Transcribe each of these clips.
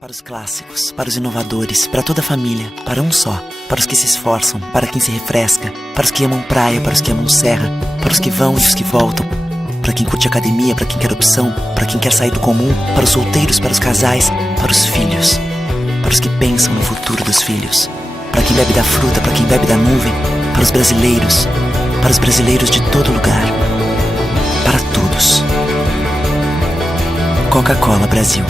Para os clássicos, para os inovadores, para toda a família, para um só. Para os que se esforçam, para quem se refresca, para os que amam praia, para os que amam serra, para os que vão e os que voltam, para quem curte academia, para quem quer opção, para quem quer sair do comum, para os solteiros, para os casais, para os filhos, para os que pensam no futuro dos filhos, para quem bebe da fruta, para quem bebe da nuvem, para os brasileiros de todo lugar, para todos. Coca-Cola Brasil.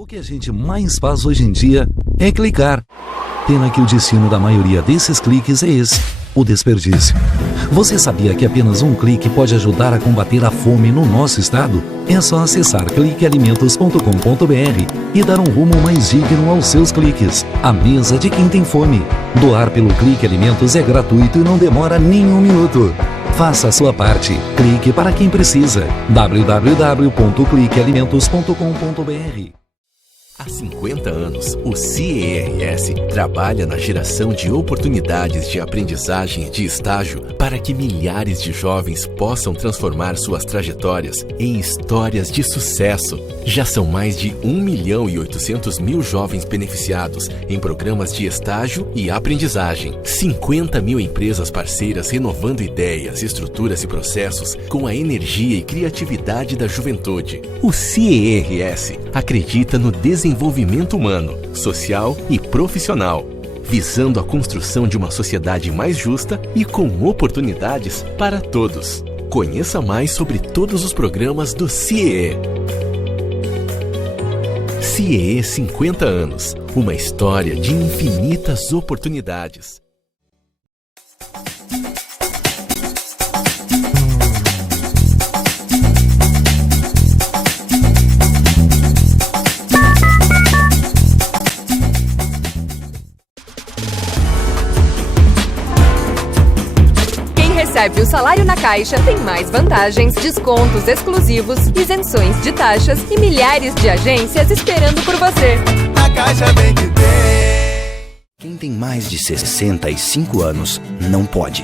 O que a gente mais faz hoje em dia é clicar. Pena que o destino da maioria desses cliques é esse, o desperdício. Você sabia que apenas um clique pode ajudar a combater a fome no nosso estado? É só acessar cliquealimentos.com.br e dar um rumo mais digno aos seus cliques. A mesa de quem tem fome. Doar pelo Clique Alimentos é gratuito e não demora nem um minuto. Faça a sua parte. Clique para quem precisa. www.cliquealimentos.com.br. Há 50 anos, o CIERS trabalha na geração de oportunidades de aprendizagem e de estágio para que milhares de jovens possam transformar suas trajetórias em histórias de sucesso. Já são mais de 1.800.000 jovens beneficiados em programas de estágio e aprendizagem. 50 mil empresas parceiras renovando ideias, estruturas e processos com a energia e criatividade da juventude. O CIERS acredita no desenvolvimento humano, social e profissional, visando a construção de uma sociedade mais justa e com oportunidades para todos. Conheça mais sobre todos os programas do CIEE. CIEE 50 anos, uma história de infinitas oportunidades. Recebe o salário na Caixa, tem mais vantagens, descontos exclusivos, isenções de taxas e milhares de agências esperando por você. A Caixa vem que tem. Quem tem mais de 65 anos não pode.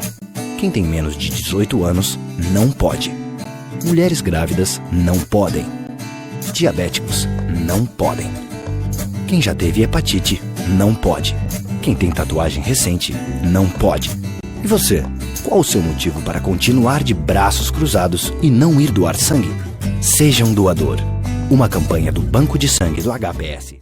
Quem tem menos de 18 anos não pode. Mulheres grávidas não podem. Diabéticos não podem. Quem já teve hepatite não pode. Quem tem tatuagem recente não pode. E você? Qual o seu motivo para continuar de braços cruzados e não ir doar sangue? Seja um doador. Uma campanha do Banco de Sangue do HPS.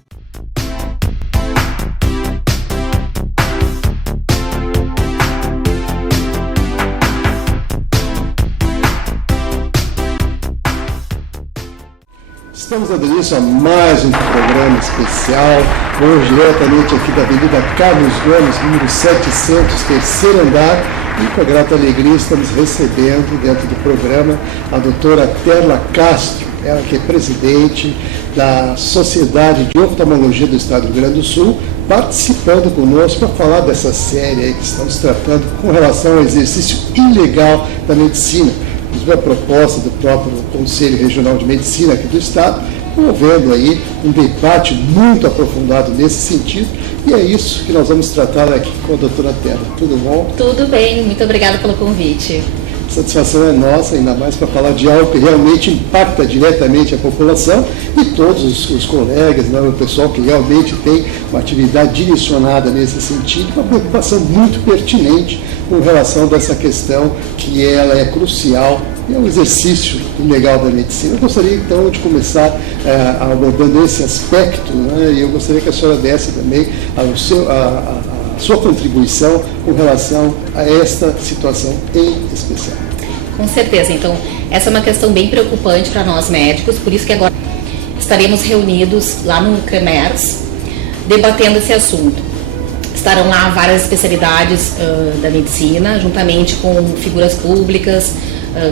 Estamos dando início a mais um programa especial, hoje diretamente aqui da Avenida Carlos Gomes, número 700, terceiro andar, e com a grata alegria estamos recebendo dentro do programa a doutora Terla Castro, ela que é presidente da Sociedade de Oftalmologia do Estado do Rio Grande do Sul, participando conosco para falar dessa série aí que estamos tratando com relação ao exercício ilegal da medicina. A proposta do próprio Conselho Regional de Medicina aqui do Estado, promovendo aí um debate muito aprofundado nesse sentido, e é isso que nós vamos tratar aqui com a doutora Terla. Tudo bom? Tudo bem, muito obrigada pelo convite. A satisfação é nossa, ainda mais para falar de algo que realmente impacta diretamente a população e todos os colegas, né, o pessoal que realmente tem uma atividade direcionada nesse sentido, uma preocupação muito pertinente com relação dessa questão que ela é crucial e é um exercício ilegal da medicina. Eu gostaria então de começar abordando esse aspecto, né, e eu gostaria que a senhora desse também a sua contribuição com relação a esta situação em especial. Com certeza, então essa é uma questão bem preocupante para nós médicos, por isso que agora estaremos reunidos lá no CREMERS debatendo esse assunto. Estarão lá várias especialidades da medicina, juntamente com figuras públicas,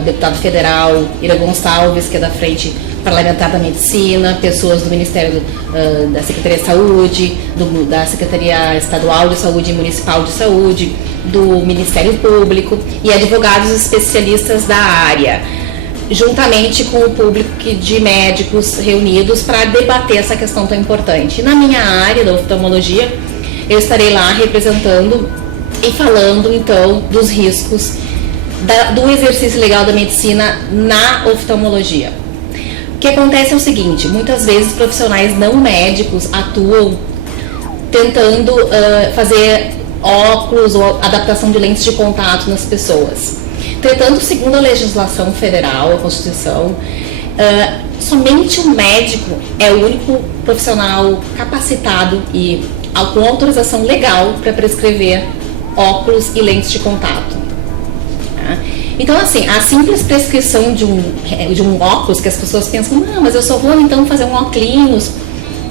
deputado federal Ira Gonçalves, que é da Frente Parlamentar da Medicina, pessoas do Ministério da Secretaria de Saúde, da Secretaria Estadual de Saúde e Municipal de Saúde, do Ministério Público e advogados especialistas da área, juntamente com o público de médicos reunidos para debater essa questão tão importante. Na minha área da oftalmologia, eu estarei lá representando e falando então dos riscos do exercício legal da medicina na oftalmologia. que acontece é o seguinte, muitas vezes profissionais não médicos atuam tentando fazer óculos ou adaptação de lentes de contato nas pessoas. Entretanto, segundo a legislação federal, a Constituição, somente o médico é o único profissional capacitado e com autorização legal para prescrever óculos e lentes de contato. Tá? Então, assim, a simples prescrição de um óculos, que as pessoas pensam, não, mas eu só vou então fazer um óculos,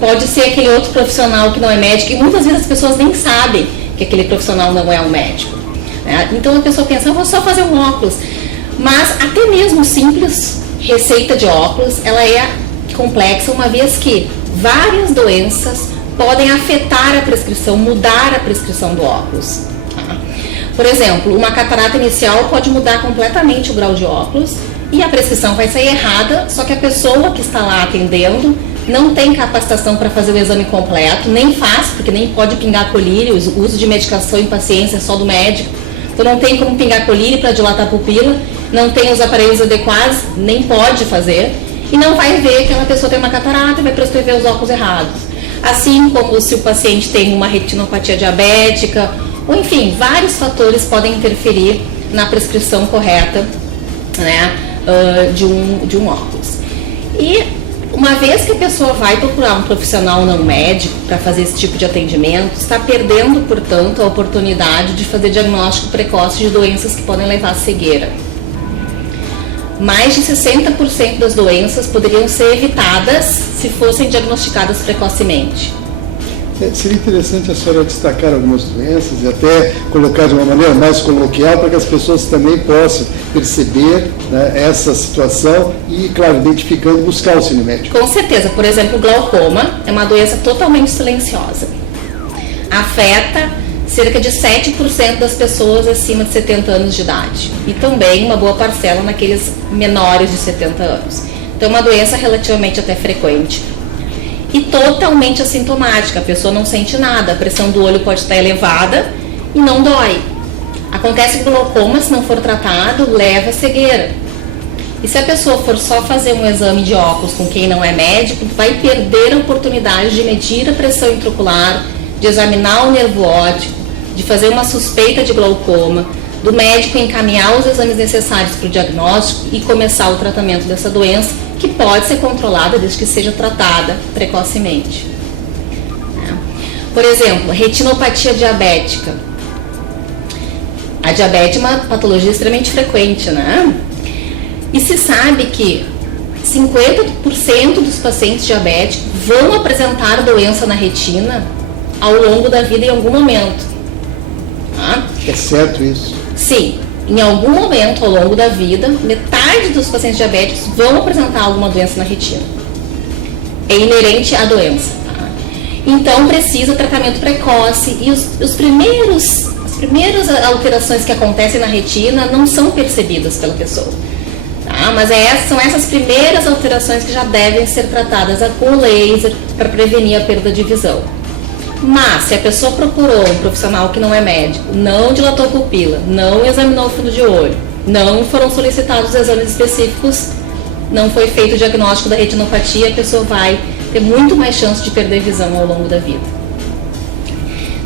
pode ser aquele outro profissional que não é médico, e muitas vezes as pessoas nem sabem que aquele profissional não é um médico. Né? Então a pessoa pensa, eu vou só fazer um óculos. Mas até mesmo simples receita de óculos, ela é complexa, uma vez que várias doenças podem afetar a prescrição, mudar a prescrição do óculos. Tá? Por exemplo, uma catarata inicial pode mudar completamente o grau de óculos e a prescrição vai sair errada, só que a pessoa que está lá atendendo não tem capacitação para fazer o exame completo, nem faz, porque nem pode pingar colírio, o uso de medicação em paciência é só do médico, então não tem como pingar colírio para dilatar a pupila, não tem os aparelhos adequados, nem pode fazer, e não vai ver que aquela pessoa tem uma catarata e vai prescrever os óculos errados. Assim como se o paciente tem uma retinopatia diabética, ou enfim, vários fatores podem interferir na prescrição correta, né, de um óculos. E uma vez que a pessoa vai procurar um profissional não médico para fazer esse tipo de atendimento, está perdendo, portanto, a oportunidade de fazer diagnóstico precoce de doenças que podem levar à cegueira. Mais de 60% das doenças poderiam ser evitadas se fossem diagnosticadas precocemente. Seria interessante a senhora destacar algumas doenças e até colocar de uma maneira mais coloquial para que as pessoas também possam perceber, né, essa situação e, claro, identificando, buscar o auxílio médico. Com certeza. Por exemplo, o glaucoma é uma doença totalmente silenciosa. Afeta cerca de 7% das pessoas acima de 70 anos de idade e também uma boa parcela naqueles menores de 70 anos. Então é uma doença relativamente até frequente. E totalmente assintomática, a pessoa não sente nada, a pressão do olho pode estar elevada e não dói. Acontece que o glaucoma, se não for tratado, leva a cegueira. E se a pessoa for só fazer um exame de óculos com quem não é médico, vai perder a oportunidade de medir a pressão intraocular, de examinar o nervo óptico, de fazer uma suspeita de glaucoma, do médico encaminhar os exames necessários para o diagnóstico e começar o tratamento dessa doença, que pode ser controlada desde que seja tratada precocemente. Por exemplo, retinopatia diabética. A diabetes é uma patologia extremamente frequente, né? E se sabe que 50% dos pacientes diabéticos vão apresentar doença na retina ao longo da vida em algum momento. Tá? É certo isso? Sim. Em algum momento ao longo da vida, metade dos pacientes diabéticos vão apresentar alguma doença na retina. É inerente à doença. Tá? Então precisa tratamento precoce e as primeiras alterações que acontecem na retina não são percebidas pela pessoa. Tá? Mas são essas primeiras alterações que já devem ser tratadas com laser para prevenir a perda de visão. Mas, se a pessoa procurou um profissional que não é médico, não dilatou a pupila, não examinou o fundo de olho, não foram solicitados exames específicos, não foi feito o diagnóstico da retinopatia, a pessoa vai ter muito mais chance de perder visão ao longo da vida.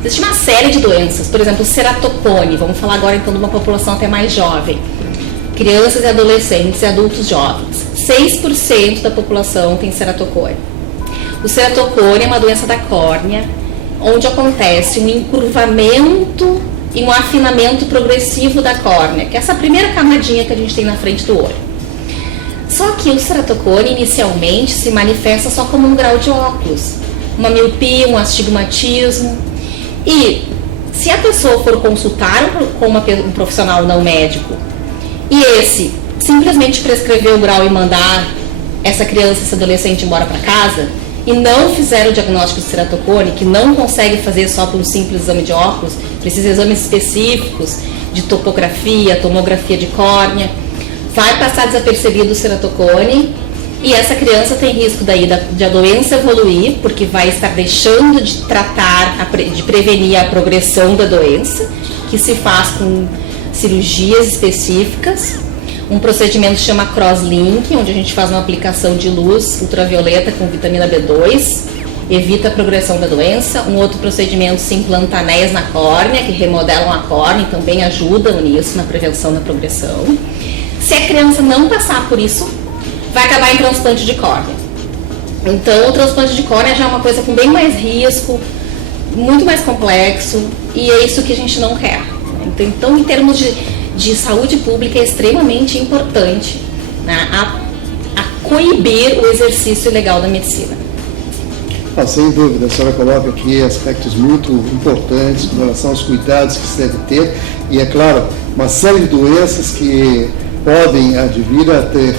Existe uma série de doenças, por exemplo, o ceratocone, vamos falar agora então de uma população até mais jovem. Crianças e adolescentes e adultos jovens. 6% da população tem ceratocone. O ceratocone é uma doença da córnea, onde acontece um encurvamento e um afinamento progressivo da córnea, que é essa primeira camadinha que a gente tem na frente do olho. Só que o ceratocone inicialmente se manifesta só como um grau de óculos, uma miopia, um astigmatismo. E se a pessoa for consultar com um profissional não médico e esse simplesmente prescrever o grau e mandar essa criança, esse adolescente embora para casa, e não fizer o diagnóstico de ceratocone, que não consegue fazer só por um simples exame de óculos, precisa de exames específicos de topografia, tomografia de córnea, vai passar desapercebido o ceratocone e essa criança tem risco daí de a doença evoluir, porque vai estar deixando de tratar, de prevenir a progressão da doença, que se faz com cirurgias específicas, um procedimento que chama Crosslink, onde a gente faz uma aplicação de luz ultravioleta com vitamina B2, evita a progressão da doença. Um outro procedimento se implanta anéis na córnea, que remodelam a córnea e também ajudam nisso, na prevenção da progressão. Se a criança não passar por isso, vai acabar em transplante de córnea. Então, o transplante de córnea já é uma coisa com bem mais risco, muito mais complexo, e é isso que a gente não quer. Então, em termos de saúde pública, é extremamente importante, né, a coibir o exercício ilegal da medicina. Sem dúvida, a senhora coloca aqui aspectos muito importantes com relação aos cuidados que se deve ter, e é claro, uma série de doenças que podem advir a ter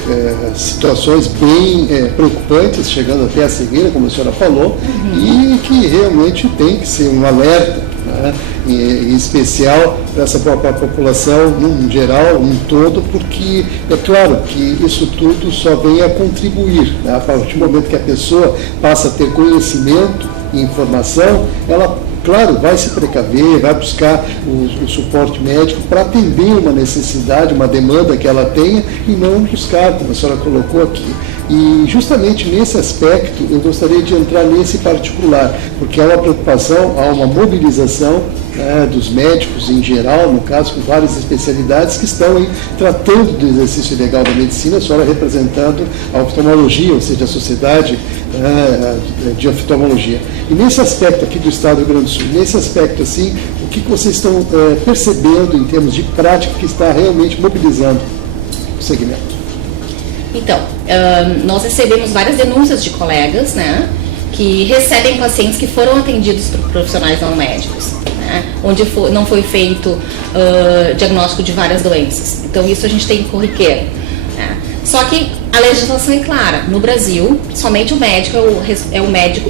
situações bem preocupantes, chegando até a cegueira, como a senhora falou, e que realmente tem que ser um alerta, né, em especial para essa população, num geral, um todo, porque é claro que isso tudo só vem a contribuir, né, a partir do momento que a pessoa passa a ter conhecimento e informação, ela, claro, vai se precaver, vai buscar o suporte médico para atender uma necessidade, uma demanda que ela tenha, e não buscar, como a senhora colocou aqui. E justamente nesse aspecto eu gostaria de entrar nesse particular, porque há uma preocupação, há uma mobilização, né, dos médicos em geral, no caso com várias especialidades que estão aí tratando do exercício ilegal da medicina, a senhora representando a oftalmologia, ou seja, a sociedade de oftalmologia. E nesse aspecto aqui do estado do Rio Grande do Sul, nesse aspecto assim, o que vocês estão percebendo em termos de prática que está realmente mobilizando o segmento? Então, nós recebemos várias denúncias de colegas, né, que recebem pacientes que foram atendidos por profissionais não médicos, né, onde não foi feito diagnóstico de várias doenças. Então, isso a gente tem corriqueiro, né. Só que a legislação é clara. No Brasil, somente o médico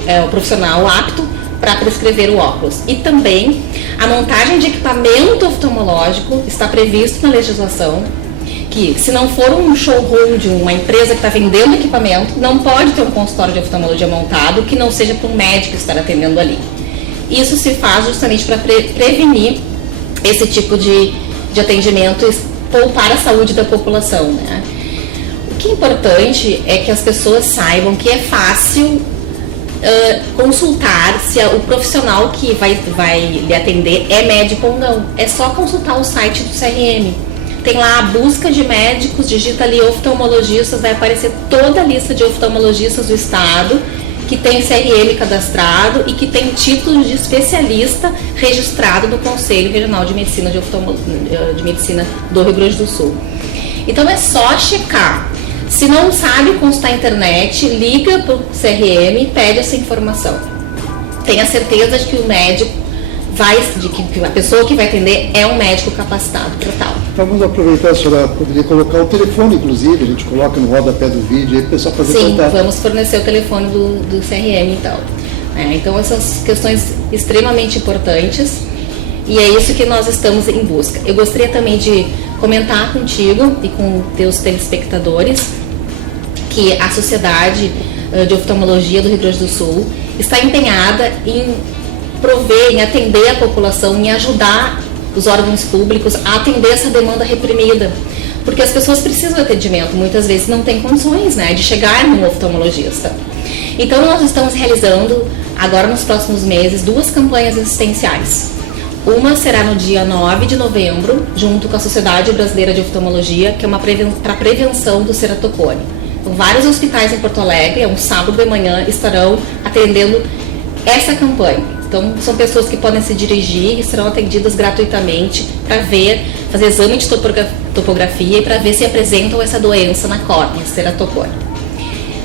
é o profissional apto para prescrever o óculos. E também a montagem de equipamento oftalmológico está previsto na legislação, que se não for um showroom de uma empresa que está vendendo equipamento, não pode ter um consultório de oftalmologia montado que não seja para um médico estar atendendo ali. Isso se faz justamente para prevenir esse tipo de atendimento e poupar a saúde da população, né? O que é importante é que as pessoas saibam que é fácil consultar se o profissional que vai lhe atender é médico ou não. É só consultar o site do CRM. Tem lá a busca de médicos, digita ali oftalmologistas, vai aparecer toda a lista de oftalmologistas do estado que tem CRM cadastrado e que tem título de especialista registrado do Conselho Regional de Medicina de Medicina do Rio Grande do Sul. Então é só checar. Se não sabe consultar a internet, liga para o CRM e pede essa informação. Tenha certeza de que o médico que a pessoa que vai atender é um médico capacitado para tal. Vamos aproveitar, a senhora poderia colocar o telefone, inclusive, a gente coloca no rodapé do vídeo, aí o pessoal fazer contato. Sim, vamos fornecer o telefone do CRM, então. Então, essas questões extremamente importantes, e é isso que nós estamos em busca. Eu gostaria também de comentar contigo e com teus telespectadores que a Sociedade de Oftalmologia do Rio Grande do Sul está empenhada em prover, em atender a população, em ajudar os órgãos públicos a atender essa demanda reprimida, porque as pessoas precisam de atendimento, muitas vezes não têm condições, né, de chegar num oftalmologista. Então nós estamos realizando agora nos próximos meses 2 campanhas assistenciais. Uma será no dia 9 de novembro, junto com a Sociedade Brasileira de Oftalmologia, que é uma para prevenção do ceratocone. Então, vários hospitais em Porto Alegre, um sábado de manhã, estarão atendendo essa campanha. Então, são pessoas que podem se dirigir e serão atendidas gratuitamente para fazer exame de topografia e para ver se apresentam essa doença na córnea, ceratocone.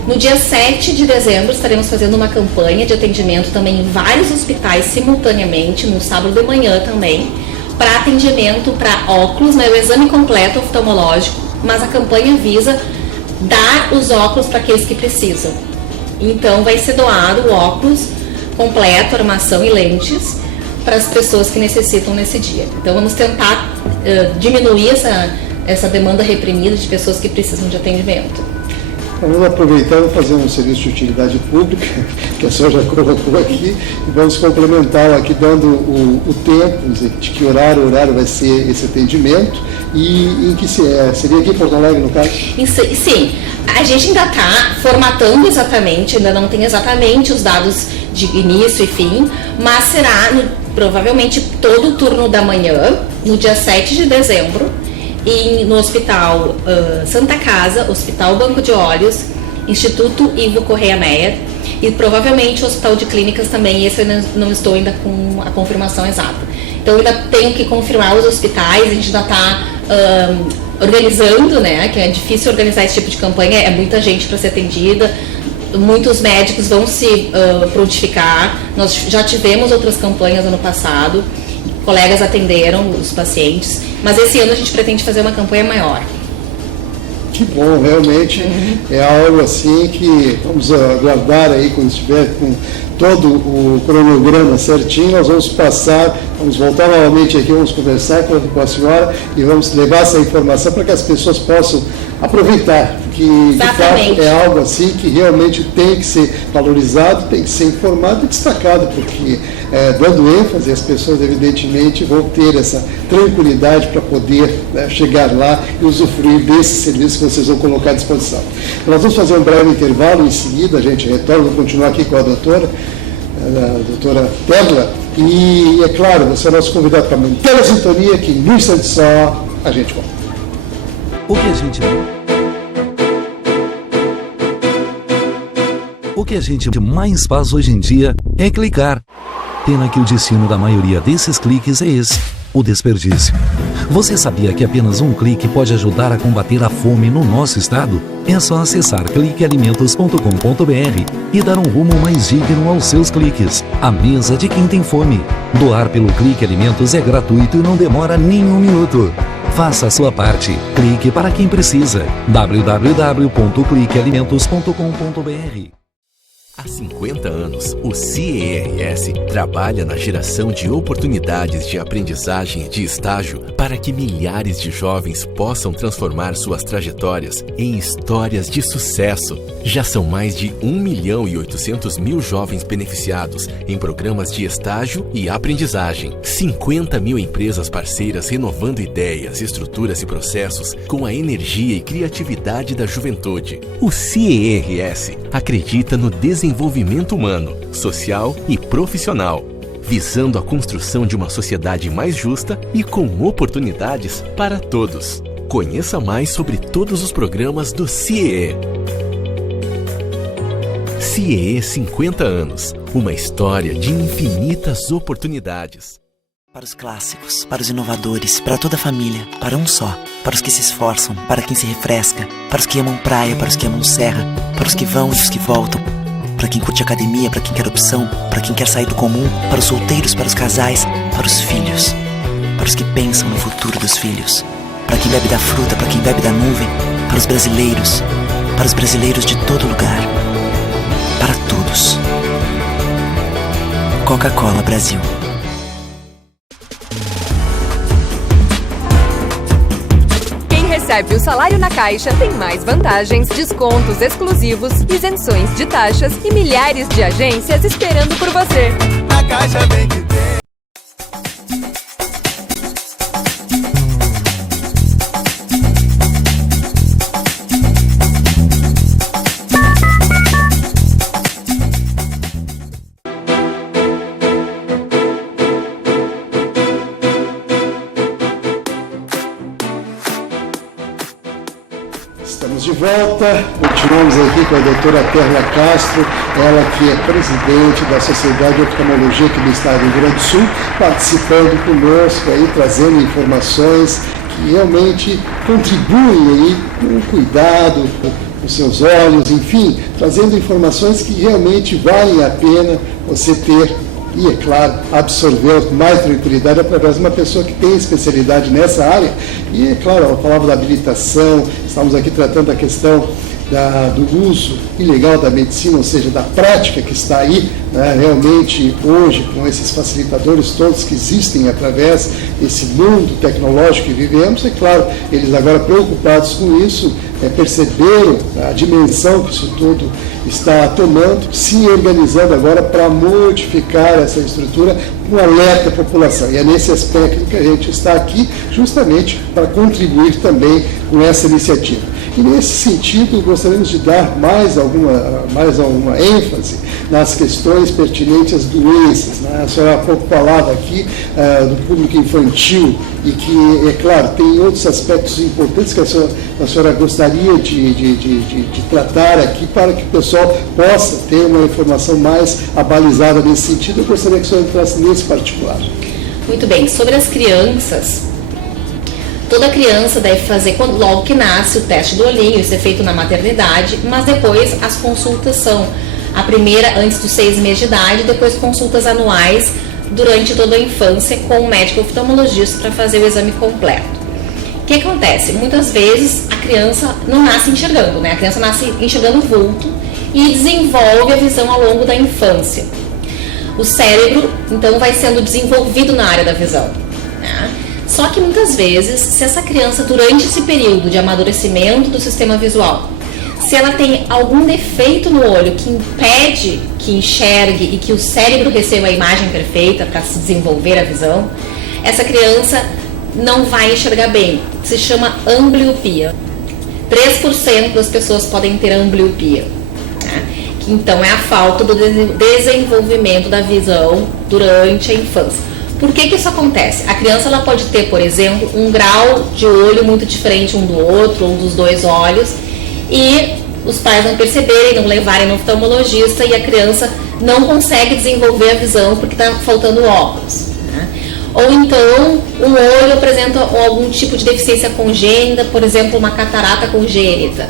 No dia 7 de dezembro, estaremos fazendo uma campanha de atendimento também em vários hospitais simultaneamente, no sábado de manhã também, para atendimento para óculos, né, o exame completo oftalmológico, mas a campanha visa dar os óculos para aqueles que precisam. Então, vai ser doado o óculos completo, armação e lentes para as pessoas que necessitam nesse dia. Então vamos tentar diminuir essa demanda reprimida de pessoas que precisam de atendimento. Vamos aproveitar e fazer um serviço de utilidade pública, que a senhora já colocou aqui, e vamos complementar aqui dando o tempo, de que horário vai ser esse atendimento e em que seria aqui em Porto Alegre, no caso? Sim, a gente ainda está formatando exatamente, ainda não tem exatamente os dados de início e fim, mas será provavelmente todo o turno da manhã, no dia 7 de dezembro, no Hospital Santa Casa, Hospital Banco de Olhos, Instituto Ivo Correia Meyer e provavelmente o Hospital de Clínicas também. Esse eu não estou ainda com a confirmação exata. Então eu ainda tenho que confirmar os hospitais, a gente ainda está organizando, né, que é difícil organizar esse tipo de campanha, é muita gente para ser atendida, muitos médicos vão se prontificar. Nós já tivemos outras campanhas ano passado, colegas atenderam os pacientes, mas esse ano a gente pretende fazer uma campanha maior. Que bom, realmente é algo assim que vamos aguardar aí quando estiver com todo o cronograma certinho, nós vamos voltar novamente aqui, vamos conversar com a senhora e vamos levar essa informação para que as pessoas possam aproveitar, porque de fato é algo assim que realmente tem que ser valorizado, tem que ser informado e destacado, porque dando ênfase, as pessoas evidentemente vão ter essa tranquilidade para poder chegar lá e usufruir desse serviço que vocês vão colocar à disposição. Nós vamos fazer um breve intervalo, em seguida a gente retorna, vou continuar aqui com a doutora Perla, e é claro, você é nosso convidado para manter a sintonia, que em um instante só a gente volta. O que a gente mais faz hoje em dia é clicar. Pena que o destino da maioria desses cliques é esse, o desperdício. Você sabia que apenas um clique pode ajudar a combater a fome no nosso estado? É só acessar cliquealimentos.com.br e dar um rumo mais digno aos seus cliques. A mesa de quem tem fome. Doar pelo Clique Alimentos é gratuito e não demora nem um minuto. Faça a sua parte. Clique para quem precisa. www.cliquealimentos.com.br. Há 50 anos, o CIERS trabalha na geração de oportunidades de aprendizagem e de estágio para que milhares de jovens possam transformar suas trajetórias em histórias de sucesso. Já são mais de 1.800.000 jovens beneficiados em programas de estágio e aprendizagem. 50.000 empresas parceiras renovando ideias, estruturas e processos com a energia e criatividade da juventude. O CIERS acredita no desenvolvimento humano, social e profissional, visando a construção de uma sociedade mais justa e com oportunidades para todos. Conheça mais sobre todos os programas do CIEE. CIEE 50 anos, uma história de infinitas oportunidades. Para os clássicos, para os inovadores, para toda a família, para um só. Para os que se esforçam, para quem se refresca, para os que amam praia, para os que amam serra, para os que vão e os que voltam. Para quem curte academia, para quem quer opção, para quem quer sair do comum, para os solteiros, para os casais, para os filhos. Para os que pensam no futuro dos filhos. Para quem bebe da fruta, para quem bebe da nuvem, para os brasileiros de todo lugar. Para todos. Coca-Cola Brasil. Recebe o salário na Caixa tem mais vantagens, descontos exclusivos, isenções de taxas e milhares de agências esperando por você. Na Caixa bem que tem. Estamos de volta, continuamos aqui com a doutora Perla Castro, ela que é presidente da Sociedade de Oftalmologia aqui do Estado do Rio Grande do Sul, participando conosco aí, trazendo informações que realmente contribuem aí com o cuidado com os seus olhos, enfim, trazendo informações que realmente valem a pena você ter e, é claro, absorver com mais tranquilidade através de uma pessoa que tem especialidade nessa área. E, é claro, ela falava da habilitação, estamos aqui tratando a questão do uso ilegal da medicina, ou seja, da prática que está aí, né, realmente hoje, com esses facilitadores todos que existem através desse mundo tecnológico que vivemos, é claro, eles agora preocupados com isso, perceberam a dimensão que isso tudo está tomando, se organizando agora para modificar essa estrutura com alerta à população. E é nesse aspecto que a gente está aqui, justamente para contribuir também com essa iniciativa. E nesse sentido, gostaríamos de dar mais alguma ênfase nas questões pertinentes às doenças, né? A senhora há pouco falava aqui do público infantil e que, é claro, tem outros aspectos importantes que a senhora gostaria de tratar aqui para que o pessoal possa ter uma informação mais abalizada nesse sentido. Eu gostaria que a senhora entrasse nesse particular. Muito bem. Sobre as crianças, toda criança deve fazer, logo que nasce, o teste do olhinho. Isso é feito na maternidade, mas depois as consultas são a primeira antes dos 6 meses de idade, depois consultas anuais durante toda a infância com o médico oftalmologista para fazer o exame completo. O que acontece? Muitas vezes a criança não nasce enxergando, né? A criança nasce enxergando vulto e desenvolve a visão ao longo da infância. O cérebro, então, vai sendo desenvolvido na área da visão, né? Só que muitas vezes, se essa criança, durante esse período de amadurecimento do sistema visual, se ela tem algum defeito no olho que impede que enxergue e que o cérebro receba a imagem perfeita para se desenvolver a visão, essa criança não vai enxergar bem. Se chama ambliopia. 3% das pessoas podem ter ambliopia, né? Que então é a falta do desenvolvimento da visão durante a infância. Por que isso acontece? A criança ela pode ter, por exemplo, um grau de olho muito diferente um do outro, ou dos dois olhos, e os pais não perceberem, não levarem no oftalmologista e a criança não consegue desenvolver a visão porque está faltando óculos, né? Ou então um olho apresenta algum tipo de deficiência congênita, por exemplo, uma catarata congênita,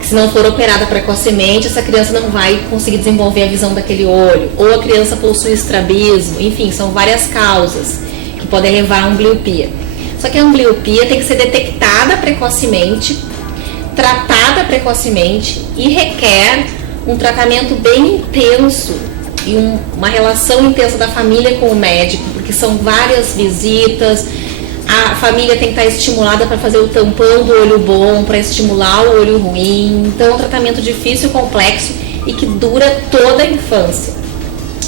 que se não for operada precocemente, essa criança não vai conseguir desenvolver a visão daquele olho, ou a criança possui estrabismo, enfim, são várias causas que podem levar a ambliopia. Só que a ambliopia tem que ser detectada precocemente, tratada precocemente e requer um tratamento bem intenso e uma relação intensa da família com o médico, porque são várias visitas, a família tem que estar estimulada para fazer o tampão do olho bom, para estimular o olho ruim. Então é um tratamento difícil e complexo e que dura toda a infância.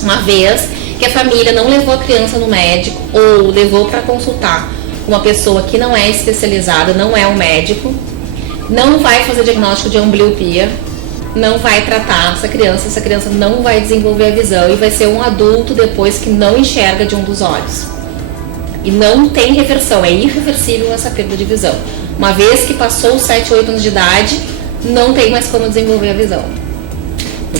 Uma vez que a família não levou a criança no médico ou levou para consultar uma pessoa que não é especializada, não é um médico, não vai fazer diagnóstico de ambliopia, não vai tratar essa criança não vai desenvolver a visão e vai ser um adulto depois que não enxerga de um dos olhos. E não tem reversão, é irreversível essa perda de visão. Uma vez que passou os 7, 8 anos de idade, não tem mais como desenvolver a visão.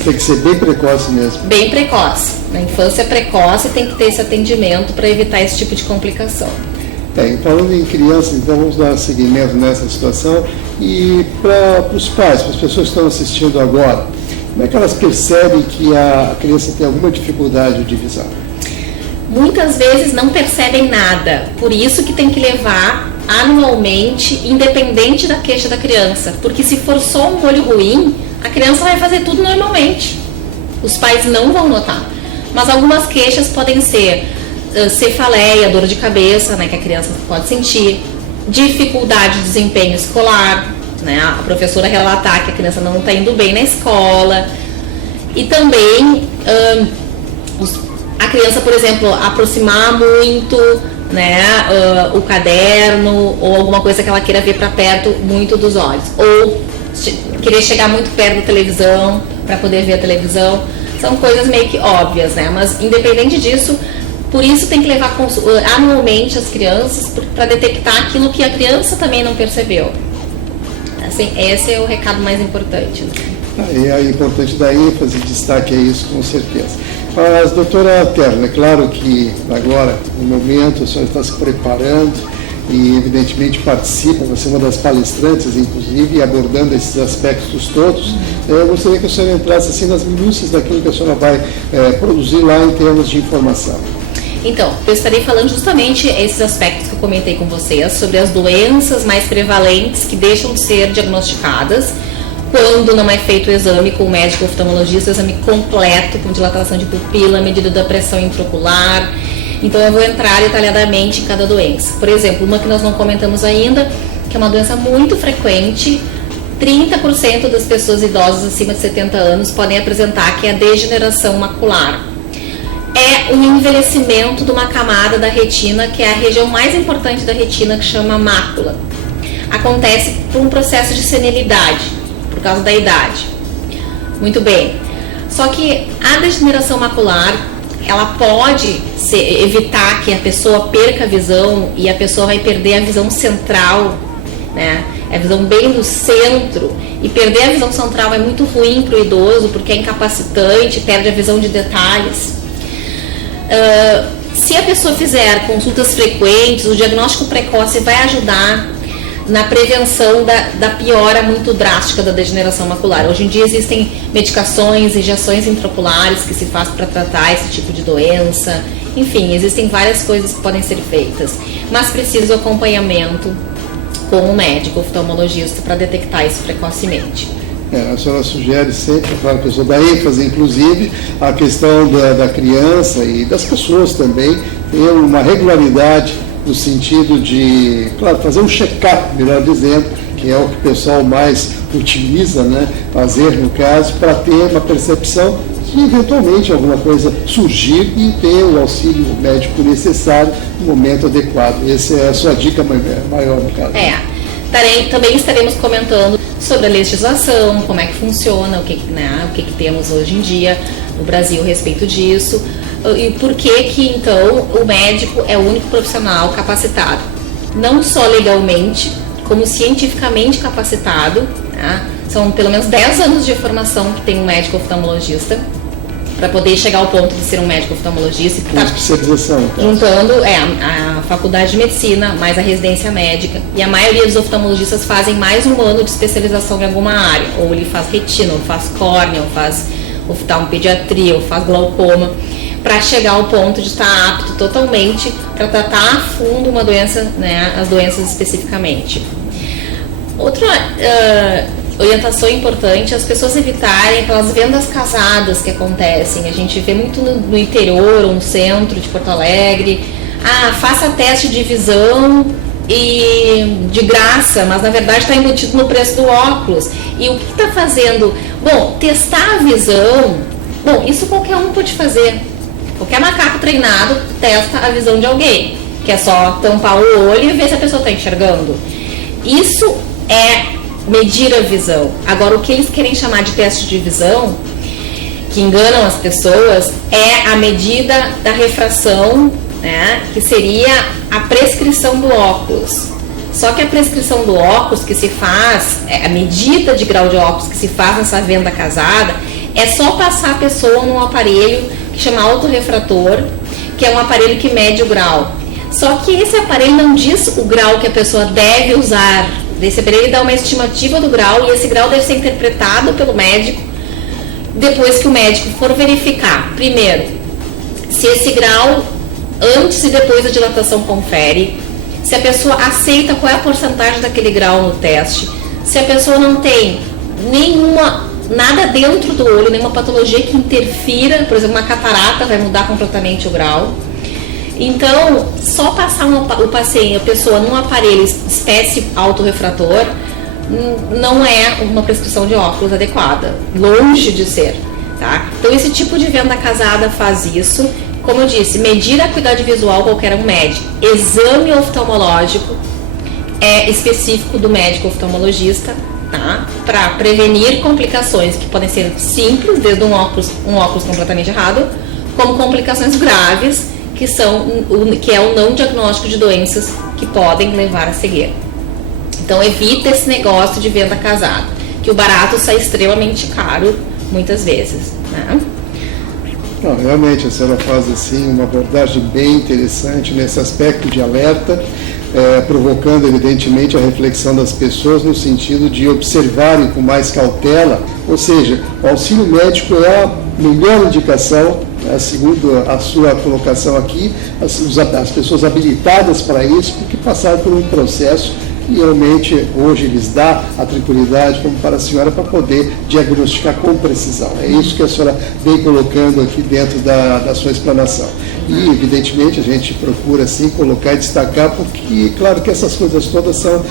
Tem que ser bem precoce mesmo. Bem precoce. Na infância precoce tem que ter esse atendimento para evitar esse tipo de complicação. Falando em crianças, então vamos dar seguimento nessa situação. E para os pais, para as pessoas que estão assistindo agora, como é que elas percebem que a criança tem alguma dificuldade de visão? Muitas vezes não percebem nada, por isso que tem que levar anualmente, independente da queixa da criança, porque se for só um olho ruim, a criança vai fazer tudo normalmente, os pais não vão notar, mas algumas queixas podem ser cefaleia, dor de cabeça, né, que a criança pode sentir, dificuldade de desempenho escolar, né, a professora relatar que a criança não está indo bem na escola, e também a criança, por exemplo, aproximar muito, né, o caderno ou alguma coisa que ela queira ver para perto muito dos olhos, ou querer chegar muito perto da televisão para poder ver a televisão. São coisas meio que óbvias, né? Mas independente disso, por isso tem que levar anualmente as crianças para detectar aquilo que a criança também não percebeu. Assim, esse é o recado mais importante, né? É importante dar ênfase e destaque a isso, com certeza. Mas, doutora Terna, é claro que agora, no momento, a senhora está se preparando e, evidentemente, participa, você é uma das palestrantes, inclusive, abordando esses aspectos todos. Eu gostaria que a senhora entrasse assim, nas minúcias daquilo que a senhora vai produzir lá em termos de informação. Então, eu estarei falando justamente esses aspectos que eu comentei com vocês, sobre as doenças mais prevalentes que deixam de ser diagnosticadas quando não é feito o exame com o médico oftalmologista, o exame completo, com dilatação de pupila, medida da pressão intraocular. Então eu vou entrar detalhadamente em cada doença. Por exemplo, uma que nós não comentamos ainda, que é uma doença muito frequente, 30% das pessoas idosas acima de 70 anos podem apresentar, que é a degeneração macular. É o envelhecimento de uma camada da retina, que é a região mais importante da retina, que chama mácula. Acontece por um processo de senilidade, por causa da idade. Muito bem. Só que a degeneração macular, ela pode evitar que a pessoa perca a visão, e a pessoa vai perder a visão central, né? A visão bem do centro, e perder a visão central é muito ruim para o idoso, porque é incapacitante, perde a visão de detalhes. Se a pessoa fizer consultas frequentes, o diagnóstico precoce vai ajudar na prevenção da piora muito drástica da degeneração macular. Hoje em dia existem medicações, injeções intraoculares que se faz para tratar esse tipo de doença. Enfim, existem várias coisas que podem ser feitas, mas precisa o acompanhamento com o médico oftalmologista para detectar isso precocemente. A senhora sugere sempre, para a pessoa dar ênfase, inclusive, a questão da criança e das pessoas também, ter uma regularidade no sentido de, claro, fazer um check-up, melhor dizendo, que é o que o pessoal mais utiliza, né, fazer no caso, para ter uma percepção de eventualmente alguma coisa surgir e ter o auxílio médico necessário no momento adequado. Essa é a sua dica maior no caso. Também estaremos comentando sobre a legislação, como é que funciona, o que temos hoje em dia no Brasil a respeito disso, e por que então o médico é o único profissional capacitado, não só legalmente, como cientificamente capacitado, né? São pelo menos 10 anos de formação que tem um médico oftalmologista, para poder chegar ao ponto de ser um médico oftalmologista. Uma especialização, então. Juntando a faculdade de medicina, mais a residência médica, e a maioria dos oftalmologistas fazem mais um ano de especialização em alguma área, ou ele faz retina, ou faz córnea, ou faz oftalmopediatria, ou faz glaucoma, para chegar ao ponto de estar apto totalmente para tratar a fundo uma doença, né, as doenças especificamente. Outra orientação importante é as pessoas evitarem aquelas vendas casadas que acontecem. A gente vê muito no interior ou no centro de Porto Alegre. Faça teste de visão e de graça, mas na verdade está embutido no preço do óculos. E o que está fazendo? Bom, testar a visão, isso qualquer um pode fazer. Qualquer macaco treinado testa a visão de alguém, que é só tampar o olho e ver se a pessoa está enxergando. Isso é medir a visão. Agora, o que eles querem chamar de teste de visão, que enganam as pessoas, é a medida da refração, né, que seria a prescrição do óculos. Só que a prescrição do óculos que se faz, a medida de grau de óculos que se faz nessa venda casada, é só passar a pessoa num aparelho que chama autorrefrator, que é um aparelho que mede o grau. Só que esse aparelho não diz o grau que a pessoa deve usar. Esse aparelho dá uma estimativa do grau, e esse grau deve ser interpretado pelo médico depois que o médico for verificar, primeiro, se esse grau antes e depois da dilatação confere, se a pessoa aceita qual é a porcentagem daquele grau no teste, se a pessoa não tem nada dentro do olho, nenhuma patologia que interfira, por exemplo, uma catarata vai mudar completamente o grau. Então, só passar o paciente, a pessoa, num aparelho espécie autorrefrator, não é uma prescrição de óculos adequada, longe de ser, tá? Então, esse tipo de venda casada faz isso. Como eu disse, medir a acuidade visual qualquer um mede. Exame oftalmológico é específico do médico oftalmologista, tá? Para prevenir complicações que podem ser simples, desde um óculos completamente errado, como complicações graves, que é o não diagnóstico de doenças que podem levar à cegueira. Então evita esse negócio de venda casada, que o barato sai extremamente caro muitas vezes, né? Não, realmente a senhora faz assim uma abordagem bem interessante nesse aspecto de alerta, provocando evidentemente a reflexão das pessoas no sentido de observarem com mais cautela, ou seja, o auxílio médico é a melhor indicação, segundo a sua colocação aqui, as pessoas habilitadas para isso, porque passaram por um processo e realmente hoje lhes dá a tranquilidade como para a senhora para poder diagnosticar com precisão. É isso que a senhora vem colocando aqui dentro da sua explanação. E, evidentemente, a gente procura, assim, colocar e destacar, porque, claro que essas coisas todas são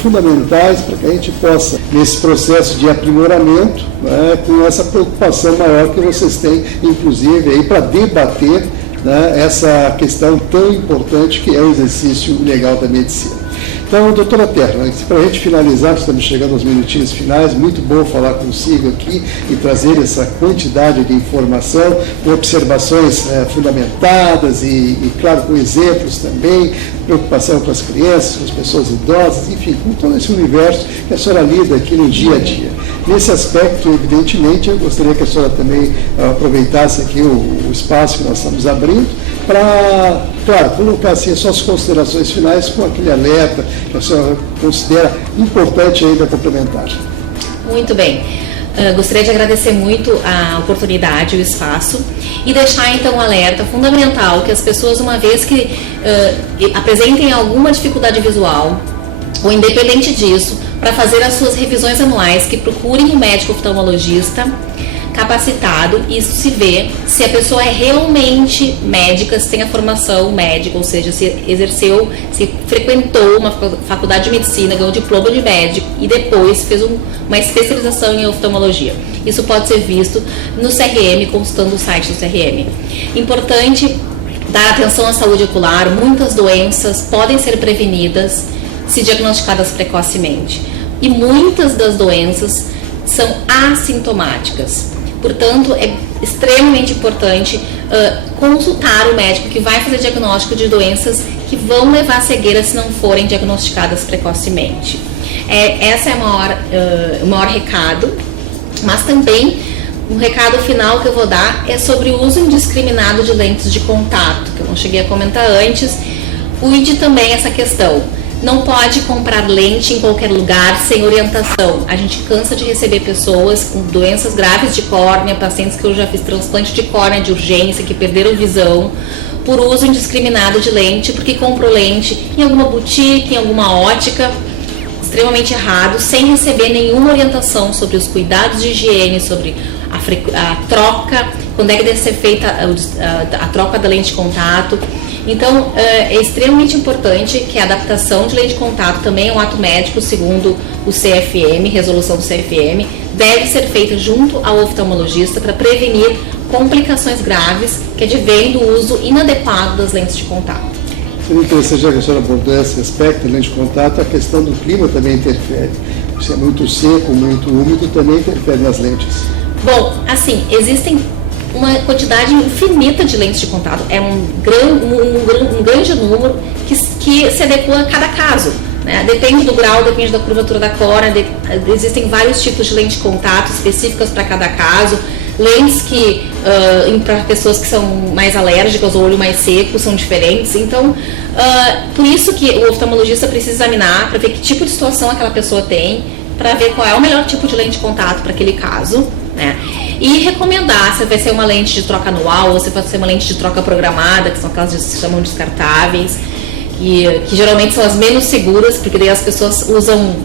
fundamentais para que a gente possa, nesse processo de aprimoramento, né, com essa preocupação maior que vocês têm, inclusive, aí para debater, né, essa questão tão importante que é o exercício legal da medicina. Então, doutora Terra, para a gente finalizar, estamos chegando aos minutinhos finais, muito bom falar consigo aqui e trazer essa quantidade de informação, com observações fundamentadas e, claro, com exemplos também, preocupação com as crianças, com as pessoas idosas, enfim, com todo esse universo que a senhora lida aqui no dia a dia. Nesse aspecto, evidentemente, eu gostaria que a senhora também aproveitasse aqui o espaço que nós estamos abrindo para, claro, colocar assim, as suas considerações finais com aquele alerta que a senhora considera importante ainda complementar. Muito bem. Gostaria de agradecer muito a oportunidade, o espaço e deixar então um alerta fundamental que as pessoas, uma vez que apresentem alguma dificuldade visual ou independente disso, para fazer as suas revisões anuais, que procurem um médico oftalmologista capacitado e isso se vê se a pessoa é realmente médica, se tem a formação médica, ou seja, se exerceu, se frequentou uma faculdade de medicina, ganhou diploma de médico e depois fez uma especialização em oftalmologia. Isso pode ser visto no CRM, consultando o site do CRM. Importante dar atenção à saúde ocular, muitas doenças podem ser prevenidas se diagnosticadas precocemente e muitas das doenças são assintomáticas. Portanto, é extremamente importante consultar o médico que vai fazer diagnóstico de doenças que vão levar à cegueira se não forem diagnosticadas precocemente. Esse é o maior recado, mas também um recado final que eu vou dar é sobre o uso indiscriminado de lentes de contato, que eu não cheguei a comentar antes. Cuide também essa questão. Não pode comprar lente em qualquer lugar sem orientação. A gente cansa de receber pessoas com doenças graves de córnea, pacientes que eu já fiz transplante de córnea de urgência, que perderam visão por uso indiscriminado de lente, porque comprou lente em alguma boutique, em alguma ótica, extremamente errado, sem receber nenhuma orientação sobre os cuidados de higiene, sobre a troca, quando é que deve ser feita a troca da lente de contato. Então, é extremamente importante que a adaptação de lente de contato também é um ato médico, segundo o CFM, resolução do CFM, deve ser feita junto ao oftalmologista para prevenir complicações graves que advêm do uso inadequado das lentes de contato. Seria interessante, já que a senhora abordou esse aspecto, lente de contato, a questão do clima também interfere. Se é muito seco, muito úmido, também interfere nas lentes. Bom, assim, existem uma quantidade infinita de lentes de contato, é um grande número que se adequa a cada caso, né? Depende do grau, depende da curvatura da córnea, existem vários tipos de lentes de contato específicas para cada caso, lentes que para pessoas que são mais alérgicas ou olho mais seco são diferentes, então por isso que o oftalmologista precisa examinar para ver que tipo de situação aquela pessoa tem, para ver qual é o melhor tipo de lente de contato para aquele caso, né? E recomendar se vai ser uma lente de troca anual ou se vai ser uma lente de troca programada, que são aquelas que se chamam descartáveis, que geralmente são as menos seguras, porque daí as pessoas usam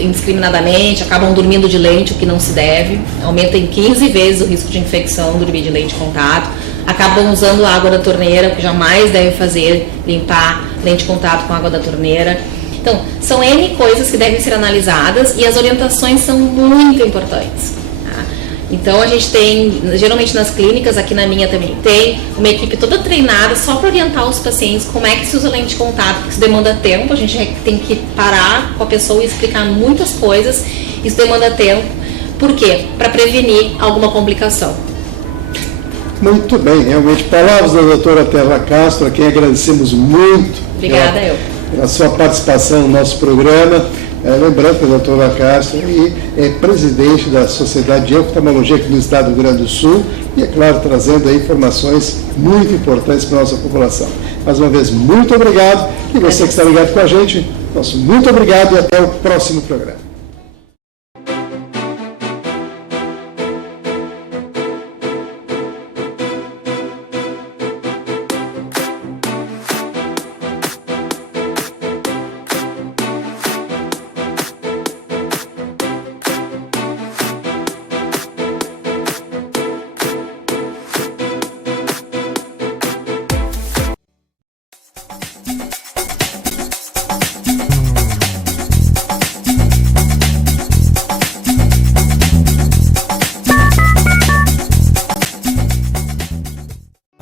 indiscriminadamente, acabam dormindo de lente, o que não se deve, aumenta em 15 vezes o risco de infecção dormir de lente de contato, acabam usando a água da torneira, o que jamais deve fazer, limpar lente de contato com a água da torneira. Então, são N coisas que devem ser analisadas e as orientações são muito importantes. Então a gente tem, geralmente nas clínicas, aqui na minha também tem, uma equipe toda treinada só para orientar os pacientes como é que se usa lente de contato, porque isso demanda tempo, a gente tem que parar com a pessoa e explicar muitas coisas, isso demanda tempo. Por quê? Para prevenir alguma complicação. Muito bem, realmente, palavras da doutora Terra Castro, a quem agradecemos muito. Obrigada, pela sua participação no nosso programa. Lembrando que a doutora Castro é presidente da Sociedade de Oftalmologia aqui no estado do Rio Grande do Sul e, é claro, trazendo aí informações muito importantes para a nossa população. Mais uma vez, muito obrigado. E você que está ligado com a gente, nosso muito obrigado e até o próximo programa.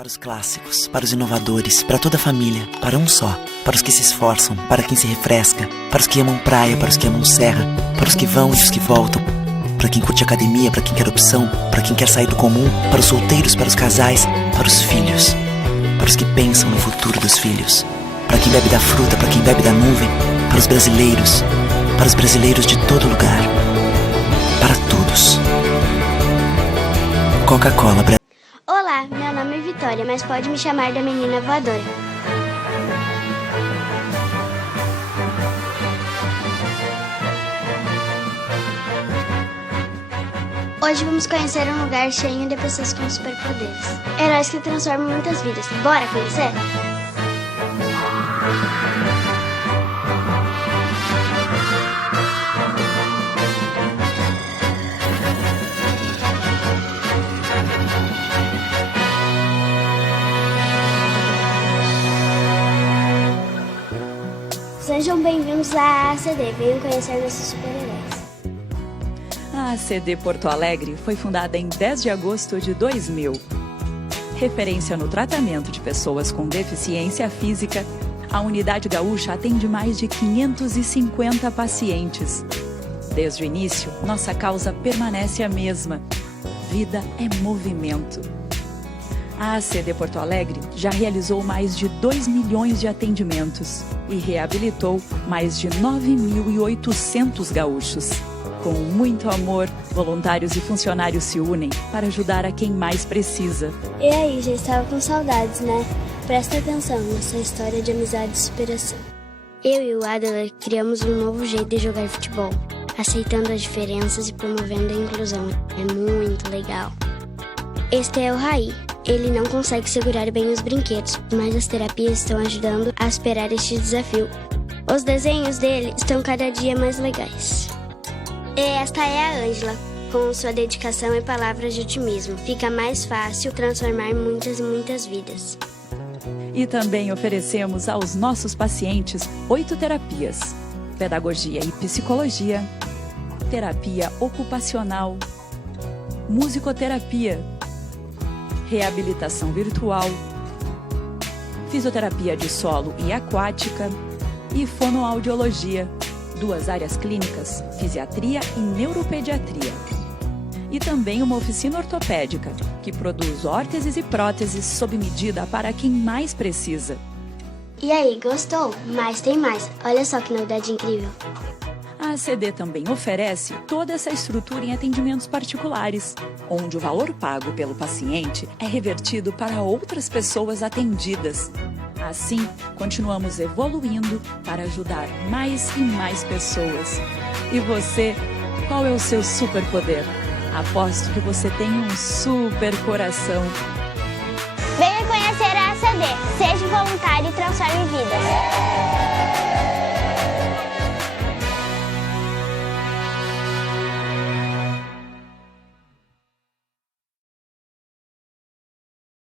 Para os clássicos, para os inovadores, para toda a família, para um só. Para os que se esforçam, para quem se refresca, para os que amam praia, para os que amam serra, para os que vão e os que voltam, para quem curte academia, para quem quer opção, para quem quer sair do comum, para os solteiros, para os casais, para os filhos, para os que pensam no futuro dos filhos, para quem bebe da fruta, para quem bebe da nuvem, para os brasileiros de todo lugar, para todos. Coca-Cola Brasil. Olá, meu nome é Vitória, mas pode me chamar da menina voadora. Hoje vamos conhecer um lugar cheio de pessoas com superpoderes. Heróis que transformam muitas vidas. Bora conhecer? Sejam bem-vindos à ACD, venham conhecer nossos super-heróis. A ACD Porto Alegre foi fundada em 10 de agosto de 2000. Referência no tratamento de pessoas com deficiência física, a Unidade Gaúcha atende mais de 550 pacientes. Desde o início, nossa causa permanece a mesma: vida é movimento. A ACD Porto Alegre já realizou mais de 2 milhões de atendimentos e reabilitou mais de 9.800 gaúchos. Com muito amor, voluntários e funcionários se unem para ajudar a quem mais precisa. E aí, já estava com saudades, né? Presta atenção nessa história de amizade e superação. Eu e o Adler criamos um novo jeito de jogar futebol, aceitando as diferenças e promovendo a inclusão. É muito legal. Este é o Raí. Ele não consegue segurar bem os brinquedos, mas as terapias estão ajudando a superar este desafio. Os desenhos dele estão cada dia mais legais. E esta é a Ângela. Com sua dedicação e palavras de otimismo, fica mais fácil transformar muitas e muitas vidas. E também oferecemos aos nossos pacientes 8 terapias: pedagogia e psicologia, terapia ocupacional, musicoterapia, reabilitação virtual, fisioterapia de solo e aquática e fonoaudiologia, 2 áreas clínicas, fisiatria e neuropediatria. E também uma oficina ortopédica, que produz órteses e próteses sob medida para quem mais precisa. E aí, gostou? Mas tem mais. Olha só que novidade incrível. A ACD também oferece toda essa estrutura em atendimentos particulares, onde o valor pago pelo paciente é revertido para outras pessoas atendidas. Assim, continuamos evoluindo para ajudar mais e mais pessoas. E você, qual é o seu superpoder? Aposto que você tem um super coração. Venha conhecer a ACD. Seja voluntário e transforme vidas.